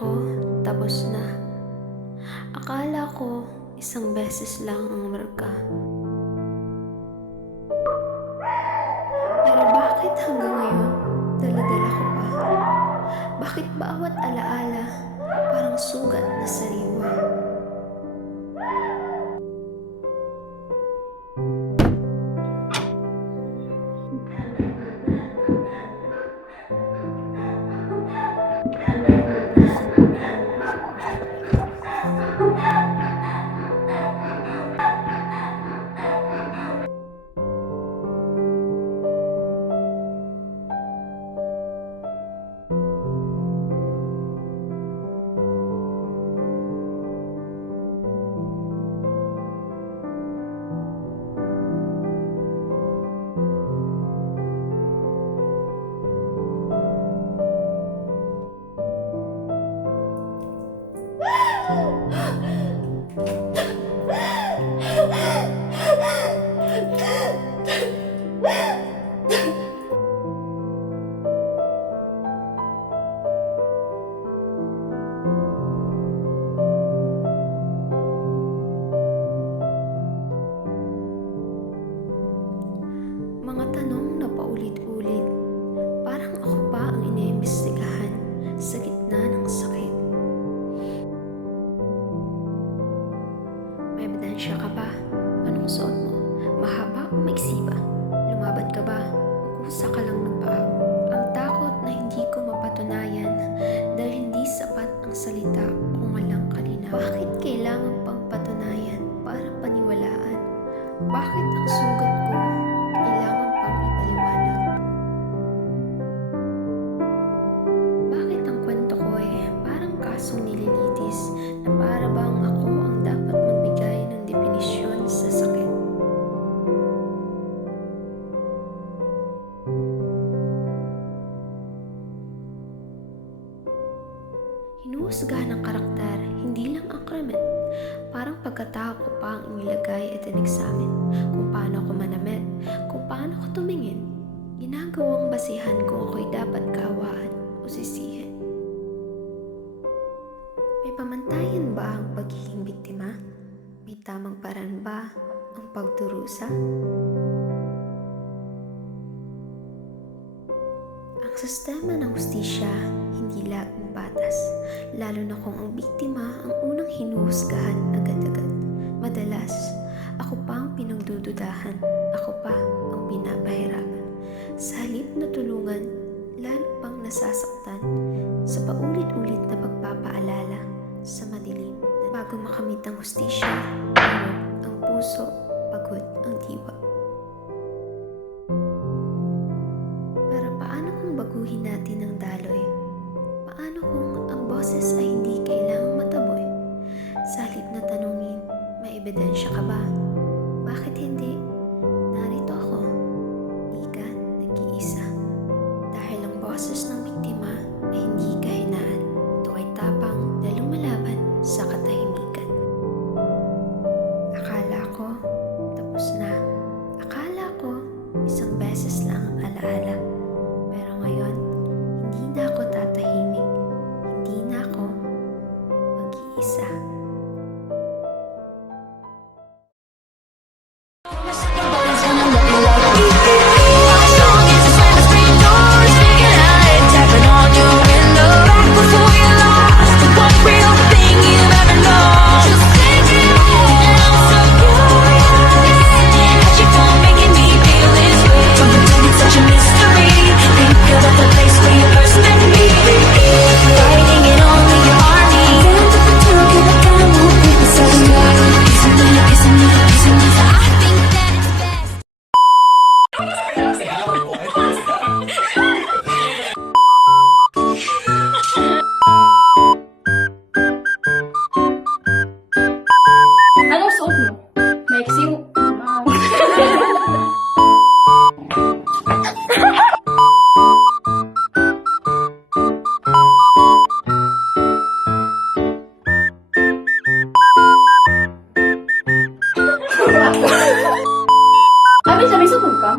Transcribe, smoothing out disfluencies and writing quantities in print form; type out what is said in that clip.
ko, tapos na. Akala ko, isang beses lang ang marka. Pero bakit hanggang ngayon, dala-dala ko pa? Bakit bawat alaala, parang sugat na sariwa? Mga tanong na paulit-ulit, parang ako pa ang iniimbestigahan sa gitna ng sakit. May ebidensya ka ba? Anong suot mo? Mahaba o maiksi ba? Lumabad ka ba? Kusa ka lang ng paa. Ang takot na hindi ko mapatunayan dahil hindi sapat ang salita kung walang kalinaw. Bakit kailangan pang patunayan para paniwalaan? Bakit ang sugat ko kailangan pang ipaliwanag? Bakit ang kwento ko parang kasong nililitis na para bang ako ang dapat magbigay ng definisyon sa sakit? Hinuhusgahan ng karakter, hindi lang ang krimen. Parang pagkatao ko pa ang inilagay at inexamin kung paano ako manamit, kung paano ako tumingin. Ginagawang basihan kung ako'y dapat kaawaan o sisihin. May pamantayan ba ang pagiging biktima? May tamang paraan ba ang pagdurusa? Ang sistema ng hustisya hindi laging patas, lalo na kung ang biktima ang unang hinuhusgahan agad-agad. Madalas, ako pa ang pinagdududahan, ako pa ang pinapahirapan. Sa halip na tulungan, lalo pang nasasaktan sa paulit-ulit na pagpapaalala sa madilim. Bago makamit ang hustisya, pagod ang puso, pagod ang diwa. Pero paano kung baguhin natin ang daloy? Paano kung ang boses ay hindi kailangang mataboy? Sa halip na tanungin, may ebidensya ka ba? Bakit hindi? Narito ako. Hindi ka nag-iisa. Dahil ang boses ng biktima ay hindi kahinaan. Ito ay tapang na lumalaban sa katahimikan. Akala ko, tapos na. Akala ko, isang beses lang ang alaala. Pero ngayon, hindi na ako tatahimik. Hindi na ako mag-iisa. Anong suot mo? Maiksi mo. Abi, sabi suot ka?